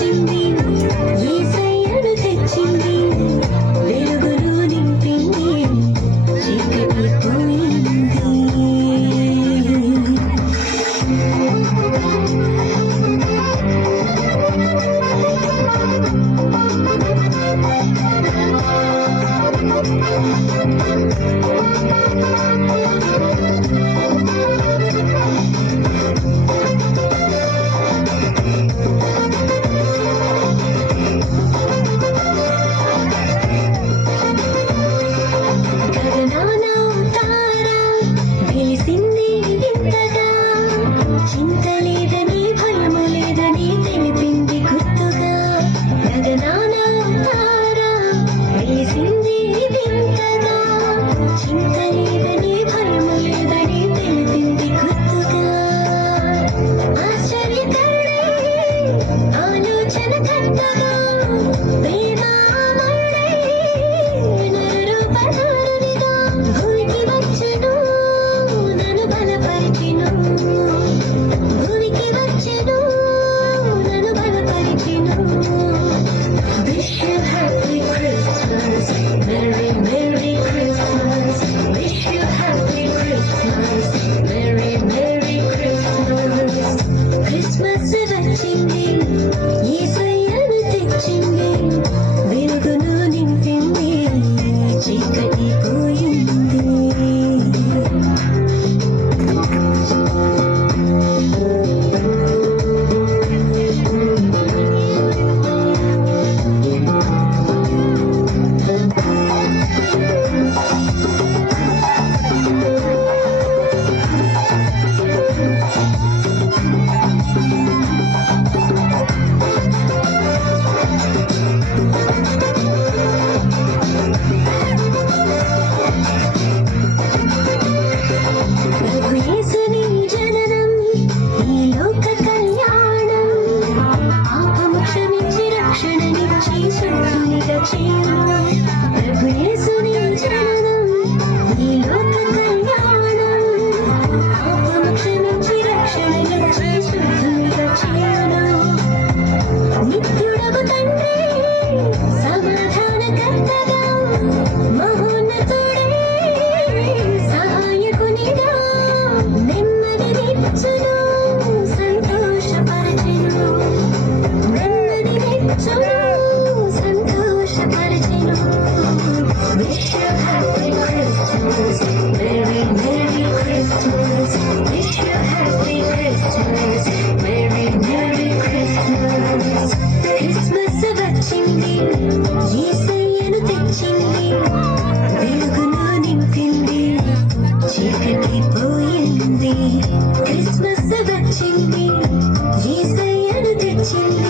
వచ్చింది యేసయ్యను తెచ్చింది వెలుగును నింపింది చీకటి పోయింది చింతలేదని భయము లేదని తెలిపింది గుర్తుగా గగనాన తారా వెలిసింది వింతగా చింతలేదని భయము లేదని తెలిపింది గుర్తుగా ఆశ్చర్యకరుడే ఆలోచన కర్తగా ప్రేమామయుడై నరరూపధారునిగా భూమికి వచ్చెను నన్ను బలపరిచెను Wish you happy Christmas, Merry Merry Christmas. Wish you happy Christmas, Merry Merry Christmas. Christmas వచ్చింది యేసయ్యను తెచ్చింది వెలుగును నింపింది చీకటి పోయింది యేసుని జననం ఈ లోక కళ్యాణం పాపము క్షమించి రక్షణనిచ్చి శుద్ధునిగా చేయు ప్రభు యేసుని జననం ఈ లోక కళ్యాణం పాపము క్షమించి రక్షణనిచ్చి శుద్ధునిగా చేయును నిత్యుడగు తండ్రి సమాధానకర్తగా మహోన్నతుడే సహాయకునిగా నెమ్మదినిచ్చును సంతోషపరచెను నెమ్మదినిచ్చును సంతోషపరచెను Wish you happy Christmas, Merry Merry Christmas. Wish you happy Christmas, Merry Merry Christmas. Christmas వచ్చింది యేసయ్యను తెచ్చింది వెలుగును నింపింది చీకటి పోయింది క్రిస్మస్ వచ్చింది యేసయ్యను తెచ్చింది